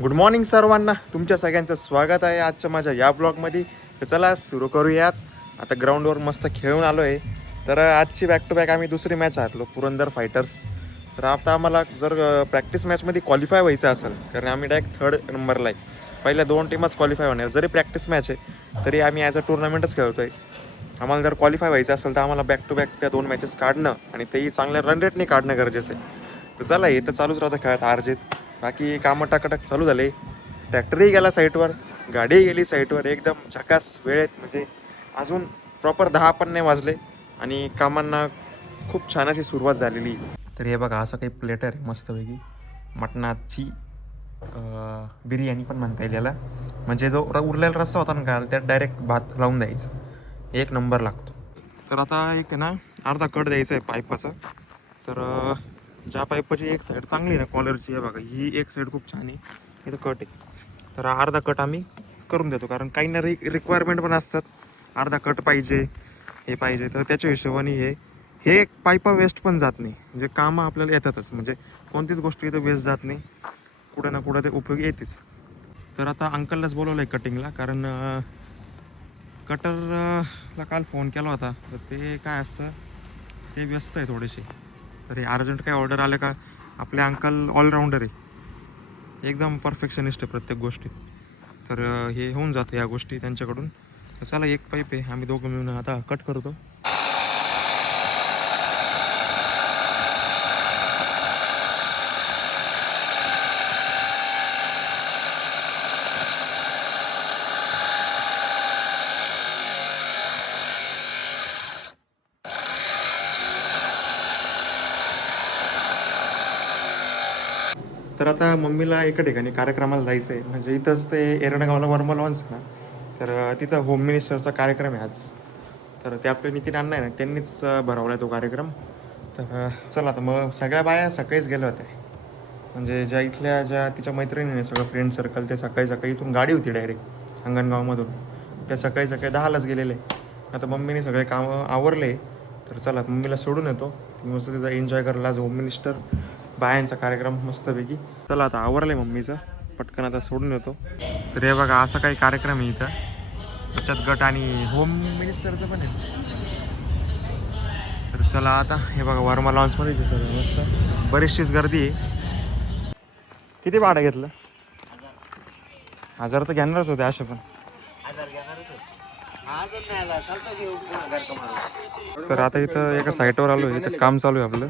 Good morning सर्वांना. तुमच्या सगळ्यांचं स्वागत आहे आजच्या माझ्या या ब्लॉगमध्ये. तर चला सुरू करूयात. आता ग्राउंडवर मस्त खेळून आलो आहे. तर आजची बॅक टू बॅक आम्ही दुसरी मॅच हारलो, पुरंदर फायटर्स. तर आता आम्हाला जर प्रॅक्टिस मॅचमध्ये क्वालिफाय व्हायचं असेल, कारण आम्ही डायरेक्ट 3rd नंबरला आहे. पहिल्या 2 टीमच क्वालिफाय होणार. जरी प्रॅक्टिस मॅच आहे तरी आम्ही ॲज अ टुर्नामेंटच खेळतो आहे. आम्हाला जर क्वालिफाय व्हायचं असेल तर आम्हाला बॅक टू बॅक त्या 2 मॅचेस काढणं आणि तेही चांगल्या रन रेटने काढणं गरजेचं आहे. तर चला, हे तर चालूच राहतं खेळात हार जीत. बाकी कामं टाकाटाक चालू झाले. ट्रॅक्टरही गेला साईटवर, गाडीही गेली साईटवर. एकदम झकास वेळेत, म्हणजे अजून प्रॉपर 10 पण नाही वाजले आणि कामांना खूप छान अशी सुरुवात झालेली. तर हे बघा, असं काही प्लेटर आहे मस्तपैकी मटणाची बिर्याणी पण म्हणता येईल याला. म्हणजे जो उरलेला रस्सा होता ना का, त्यात डायरेक्ट भात लावून द्यायचं, एक नंबर लागतो. तर आता एक आहे ना, अर्धा कट द्यायचा आहे पाईपाचा. तर ज्या पाईपाची एक साईड चांगली आहे ना कॉलरची, आहे बघा, ही एक साईड खूप छान आहे, इथं कट आहे. तर अर्धा कट आम्ही करून देतो, कारण काही ना रिक्वायरमेंट पण असतात. अर्धा कट पाहिजे, हे पाहिजे, तर त्याच्या हिशोबाने हे पाईपा वेस्ट पण जात नाही. म्हणजे कामं आपल्याला येतातच, म्हणजे कोणतीच गोष्ट इथं वेस्ट जात नाही, कुठं ना कुठं ते उपयोगी येतेच. तर आता अंकललाच बोलवलं आहे कटिंगला, कारण कटरला काल फोन केला होता, तर ते काय असतं, ते व्यस्त आहे थोडेसे. तर हे अर्जंट काही ऑर्डर आलं का, आपले अंकल ऑलराऊंडर आहे, एकदम परफेक्शनिस्ट आहे प्रत्येक गोष्टीत. तर हे होऊन जातं या गोष्टी त्यांच्याकडून. तर चला, एक पाईप आहे, आम्ही दोघं मिळून आता कट करतो. तर आता मम्मीला एका ठिकाणी कार्यक्रमाला जायचं आहे, म्हणजे इथंच ते एरंडगावला वर्मा लॉन्स ना, तर तिथं होम मिनिस्टरचा कार्यक्रम आहे आज. तर ते आपले नितीन अण्णा आहे ना, त्यांनीच भरवला आहे तो कार्यक्रम. तर चला, आता मग सगळ्या बाया सकाळीच गेल्या होत्या. म्हणजे ज्या तिच्या मैत्रिणीने सगळं फ्रेंड सर्कल, ते सकाळी सकाळी इथून गाडी होती डायरेक्ट अंगणगावमधून, त्या सकाळी सकाळी 10लाच गेलेले. आता मम्मीने सगळे कामं आवरले. तर चला, मम्मीला सोडून येतो. ती मस्त तिथं एन्जॉय करायला आज होम मिनिस्टर बायांचा कार्यक्रम मस्तपैकी. चला, आता आवरलं आहे मम्मीचं, पटकन आता सोडून येतो. तर हे बघा, असा काही कार्यक्रम आहे इथं, बचत गट आणि होम मिनिस्टरचं पण आहे. तर चला, आता हे बघा, वर्मा लॉन्समध्ये सगळं मस्त, बरीचशीच गर्दी आहे. किती भाडं घेतलं? 1000 तर घेणारच होते असे पण. तर आता इथं एका साईटवर आलो आहे, इथं काम चालू आहे आपलं.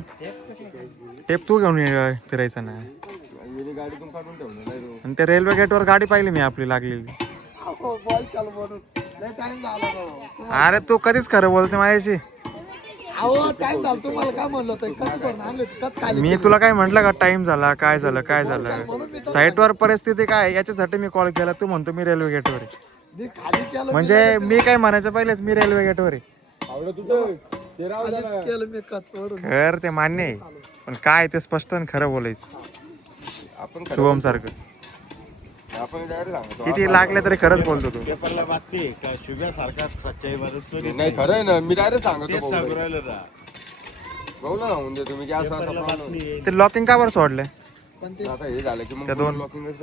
टेप तू घेऊन फिरायचं ना. आणि ते रेल्वे गेटवर गाडी पाहिली मी आपली लागलेली. अरे तू कधीच खरं बोलते माझ्याशी. मी तुला काय म्हटलं का, टाइम झाला, काय झालं काय झालं, साईटवर परिस्थिती काय याच्यासाठी मी कॉल केला. तू म्हणतो मी रेल्वे गेटवर आहे, म्हणजे मी काय म्हणायचं पहिलेच मी रेल्वे गेटवर आहे. खर ते मान्य आहे, पण काय ते स्पष्ट आणि खरं बोलायचं शुभम सारखं. किती लागले तरी खरंच बोलतो तू. नाही खरं आहे ना, मी डायरेक्ट सांगतो भाऊ ना, होऊन दे तुम्ही. ते लॉकिंग का बरं सोडलंय? आता हे झालं की मग त्या दोन लॉकिंगच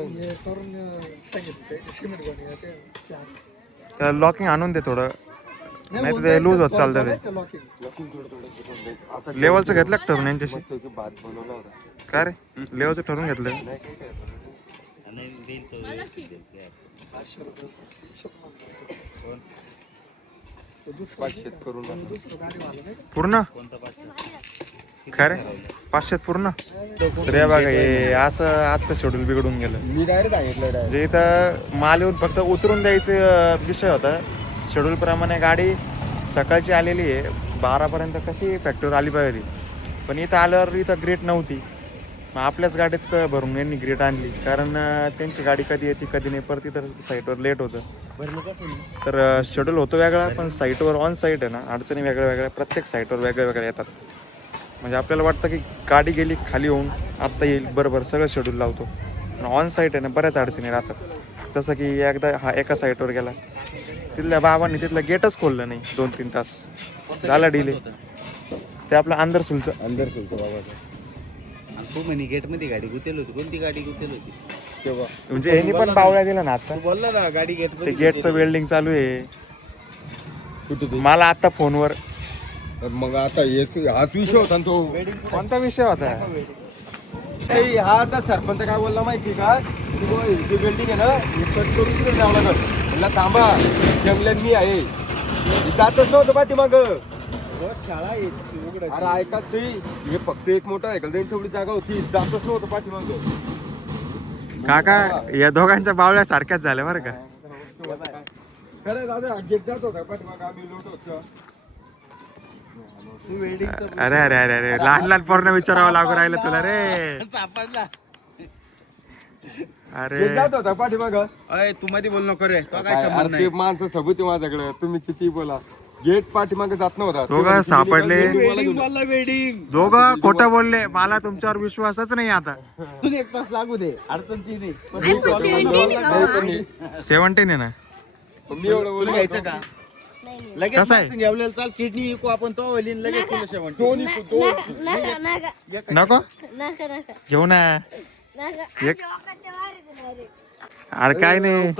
त्या लॉकिंग आणून दे थोडं, नाही तर ते लूज होत चालतं. ते लेवलचं घेतलं का ठरून यांच्याशी? भात बनवला होता. काय रे, लेवलचं ठरून घेतलं? पूर्ण काय रे, 500 पूर्ण? तर हे बघा, हे असं आजचं शेड्यूल बिघडून गेलं. मी डायरेक्ट सांगितलं म्हणजे इथं माल येऊन फक्त उतरून द्यायचं विषय होता. शेड्यूलप्रमाणे गाडी सकाळची आलेली आहे 12पर्यंत, कशी फॅक्टरीवर आली पाहिजे, पण इथं आल्यावर इथं ग्रेट नव्हती. मग आपल्याच गाडीत भरून यांनी ग्रेट आणली, कारण त्यांची गाडी कधी येते कधी नाही, परत इथं साईटवर लेट होतं. तर शेड्यूल होतो वेगळा, पण साईटवर ऑन साईट आहे ना, अडचणी वेगळ्या वेगळ्या प्रत्येक साईटवर वेगळ्या वेगळ्या येतात. म्हणजे आपल्याला वाटतं की गाडी गेली खाली होऊन आत्ता येईल, बरोबर सगळं शेड्यूल लावतो, पण ऑन साईट आहे ना, बऱ्याच अडचणी राहतात. जसं की एकदा हा एका साईटवर गेला, तिथल्या बाबांनी तिथलं गेटच खोललं नाही, 2-3 तास झाला डिले. ते आपलं अंदर सुलचं बाबा. तू म्हणे गेट मध्ये गाडी गुतेल होती, कोणती गाडी गुतेल होती? तेव्हा म्हणजे यांनी पण बावळ्या दिला ना आता बोलला ना गाडी घेत ते गेटचं वेल्डिंग चालू आहे कुठे ते? मला आता फोनवर तर मग आता हाच विषय होता ना तो कोणता विषय होता ए, हा आता सरपंच काय बोलला माहिती का ही बिल्डिंग आहे ना हे कट करून तिकडे जावं लागल म्हणलं थांबा जंगल्यात मी आहे ही जातच नव्हतं पाठीमाग शाळा आहे उघड अरे ऐकाच सही हे फक्त एक मोठा आहे का त्यांची थोडी जागा होती जातच नव्हतं पाठीमाग काका या दोघांच्या बावळ्या सारख्याच झाल्या बरं का खरं दादा गेट जात होता पाठीमाग आम्ही लोट होतो वेल्डिंगचं अरे अरे अरे अरे लहान लहान पोरांना विचारावं लागू राहिलं तुला रे सापडला अरे गेट जात होता पाठीमाग अय तू मध्ये बोल नको रे तो काय काय संबंध अरे नाही ते माणसं सबूत आहे माझ्याकडे तुम्ही किती बोला गेट पाठीमागे जात नव्हता तो का सापडले? वेल्डिंग बोलला वेल्डिंग दोघं खोटं बोलले मला तुमच्यावर विश्वासच नाही आता तू एक तास लागू दे अडचण ती नाही पण आई, पण 17 आहे का? 17 आहे ना मी एवढं तुला बोललो घ्यायचं का नाही, नाही. लगेच कसं आहे? मागून घ्यावलेलं चाल किडनी विकू आपण तो वलीन लगेच तुला शेवण नका नका नको नका नका घेऊ ना नका एक- डोक्याच्या बाहेर येते direct. अरे काय नाही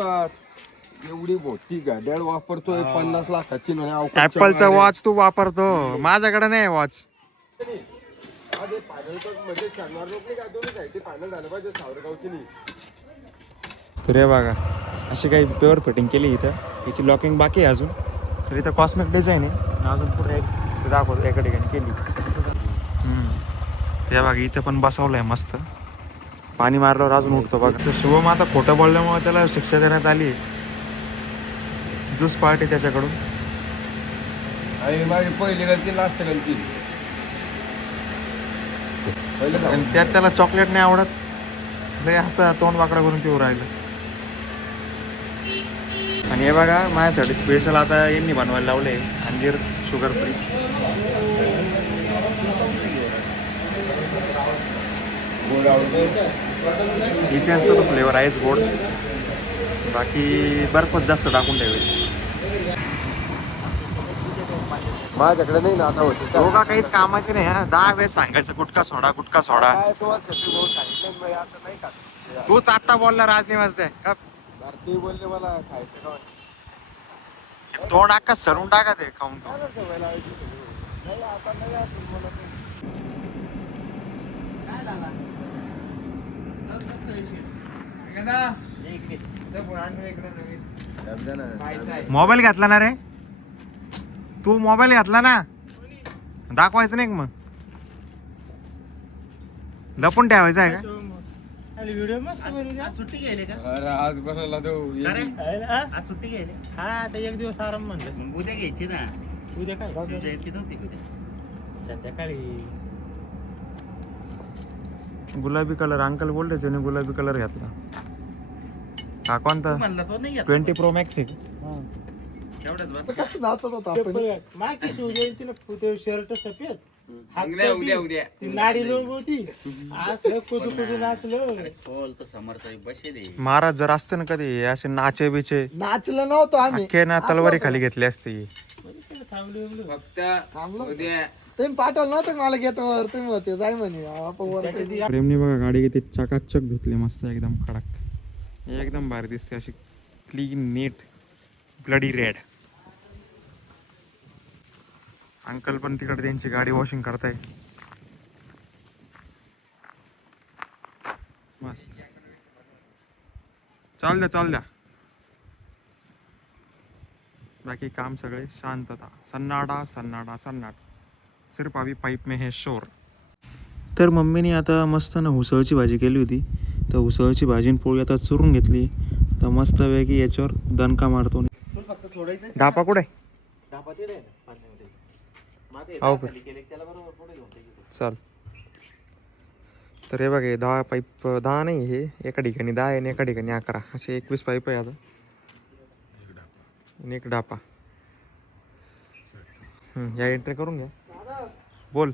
एवढी मोठी गाड्याळ वापरतोय 50 लाखाची म्हणे अवकाशच्या ऍपलचा गाड्या. वॉच तू वापरतो माझ्याकडे नाही वॉच अरे final तर म्हणजे शनिवार रोज नाही का दोन्ही साईडचे final झालं पाहिजे सावरगावची नाही. तर हे बघा अशी काही प्युअर फिटिंग केली इथं याची लॉकिंग बाकी आहे अजून तर इथं कॉस्मेटिक डिझाईन आहे आणि अजून पुढे एक दाखवतो एका ठिकाणी केली ते बघा इथं पण बसवलं आहे मस्त पाणी मारल्यावर अजून उठतो बघा तर शुभम आता खोटं बोलल्यामुळे त्याला शिक्षा देण्यात आली दुस पार्टी त्याच्याकडून आणि माझी पहिली गलती लास्ट गलती पहिले जाऊ. आणि त्यात त्याला चॉकलेट नाही आवडत लय असं तोंड वाकडा करून पिऊ राहिलं आणि हे बघा माझ्यासाठी स्पेशल आता यांनी बनवायला लावले अंजीर शुगर फ्री गोड आवडतो. इसेन्सचा तो फ्लेवर आहेच गोड बाकी बर्फच जास्त टाकून ठेवेल माझ्याकडे नाही ना आता होते हो का काहीच कामाचे नाही हा 10 वेळेस सांगायचं गुटखा सोडा गुटखा सोडा काय तो सध्या भाऊ सांगितलं मी आता नाही खात तूच आता बोलला राजनिवास दे अरे ते बोलले मला खायचं का तोंड अक्का सरून टाका ते खाऊन मोबाईल घातला ना रे तू मोबाईल घातला ना दाखवायचं नाही का मग लपून ठेवायचं आहे का व्हिडिओ मस्त सुट्टी घ्यायले का अरे आज बनवला तो आज सुट्टी घ्यायले हा आता एक दिवस आराम म्हणलं मग उद्या घ्यायची ना उद्या काय जयंती नव्हती का उद्या संध्याकाळी गुलाबी कलर अंकल बोलले त्याने गुलाबी कलर घेतला हा कोणता म्हणला तो नाही 20 प्रो मॅक्स आहे केवढ्यात नाचत होता आपण मागची शिवजयंतीला ते शर्ट सफेद उद्या ती नाडी लोक होती असलं कुठं कुठं नाचलं बोल तो समर्थ बसे दे महाराज जर असते ना कधी असे नाचे बिचे नाचलं नव्हतं आम्ही अख्खे ना तलवारी खाली घेतली असते तुम्ही पाठवलं नव्हतं मला गेटवर तुम्ही होते जाय म्हणे आपण वर प्रेमने बघा गाडी किती चकाचक धुतली मस्त एकदम कडक एकदम भारी दिसते अशी क्लीन नीट ब्लडी रेड अंकल पण तिकडे त्यांची गाडी वॉशिंग करताय मस्त चाल द्या बाकी काम सगळे शांतता सन्नाटा सिर्फ अभी पाईप में है शोर तर मम्मीने आता मस्त ना उसळची भाजी केली होती तर उसळची भाजी आणि पोळी आता चुरून घेतली तर मस्त पैकी याच्यावर दणका मारतो फक्त सोडायचं ढापा कुठे ढापा तिकडे आहे ना, पाण्यामध्ये. मागे हो का? खाली केले की त्याला बरोबर पुढे घेऊन टाकायचं. चल तर हे बघ हे 10 पाईप 10 नाही हे एका ठिकाणी 10 आहे आणि एका ठिकाणी 11 असे 21 पाईप आहे आता आणि एक ढापा या एंट्री करून घ्या बोल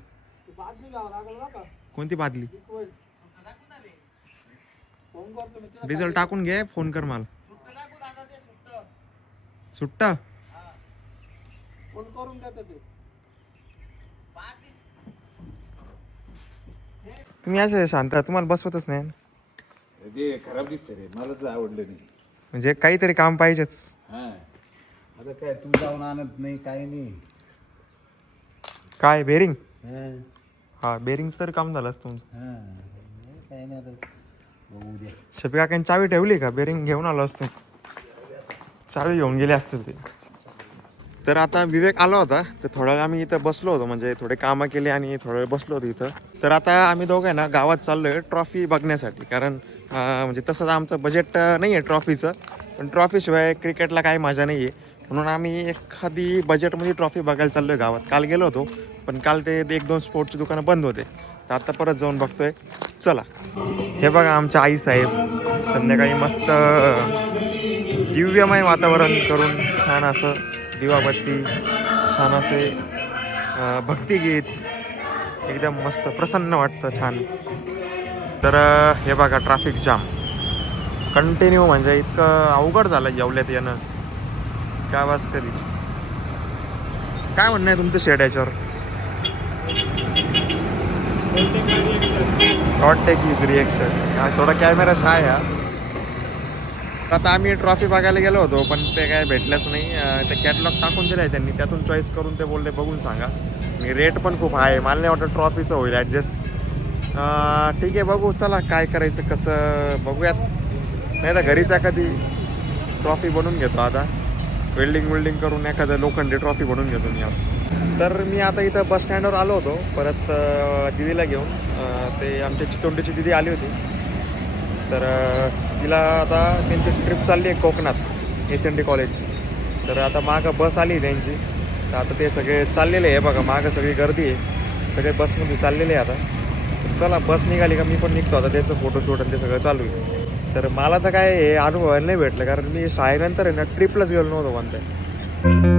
बादली घ्यावं लागेल बरं का? कोणती बादली होय. फोन करतो मी तिला. डिझेल टाकून घे फोन कर मला सुट्टं टाकू दादा ते सुट्टं. सुट्टा फोन करून देतो ते. तुम्ही असं शांत तुम्हाला बसवतच नाही ते खराब दिसते रे, मलाच आवडलं नाही. म्हणजे काहीतरी काम पाहिजेच. हा आता काय तू जाऊन आणत नाही काही नाही. काय बेरिंग? हा हा बेरिंगचं तरी काम झालं असतं तुमचं. हा काही नाही आता बघू उद्या. शफी काकांनी चावी ठेवली का? बेरिंग घेऊन आलो असतो. चावी घेऊन गेले असतील ते. तर आता विवेक आला होता, तर थोडा वेळ आम्ही इथं बसलो होतो, म्हणजे थोडे कामं केले आणि थोडा वेळ बसलो होतो इथं. तर आता आम्ही दोघं ना गावात चाललोय ट्रॉफी बघण्यासाठी, कारण म्हणजे तसंच आमचं बजेट नाही आहे ट्रॉफीचं, पण ट्रॉफीशिवाय क्रिकेटला काही मजा नाही आहे. म्हणून आम्ही एखादी बजेटमध्ये ट्रॉफी बघायला चाललोय गावात. काल गेलो होतो, पण काल ते 1-2 स्पोर्टची दुकानं बंद होते, तर आता परत जाऊन बघतोय. चला. हे बघा आमच्या आईसाहेब संध्याकाळी मस्त दिव्यमय वातावरण करून छान असं दिवाबत्ती, छान असे भक्तिगीत, एकदम मस्त प्रसन्न वाटतं छान. तर हे बघा ट्रॅफिक जाम कंटिन्यू, म्हणजे इतकं अवघड झालं जेवल्यात येणं. काय वास कधी. काय म्हणणं आहे तुमचं शेड याच्यावर? Not take reaction. थोडा कॅमेरा शाय हा. आता आम्ही ट्रॉफी बघायला गेलो होतो, पण ते काय भेटलंच नाही. ते कॅटलॉग टाकून दिलं आहे त्यांनी, त्यातून चॉईस करून ते बोलले बघून सांगा. आणि रेट पण खूप आहे, मला नाही वाटतं ट्रॉफीचं होईल ॲडजस्ट. ठीक आहे बघू, चला काय करायचं कसं बघूयात. नाही तर घरीच एखादी ट्रॉफी बनवून घेतो. आता वेल्डिंग करून एखादं लोखंडी ट्रॉफी बनवून घेतो मी आता. तर मी आता इथं बस स्टँडवर आलो होतो परत दिदीला घेऊन. ते आमच्या चिचोंडीची दिदी आली होती, तर तिला आता त्यांची ट्रिप चालली आहे कोकणात SND कॉलेजची. तर आता मागं बस आली त्यांची, तर आता ते सगळे चाललेले आहे. बघा मागं सगळी गर्दी आहे, सगळे बसमध्ये चाललेले आहे आता. चला बस निघाली का मी पण निघतो आता. त्याचं फोटोशूट आणि ते सगळं चालू आहे. तर मला तर काय हे अनुभव नाही भेटलं, कारण मी शाळेनंतर आहे ना ट्रिपलाच गेलो नव्हतो कोणत्या.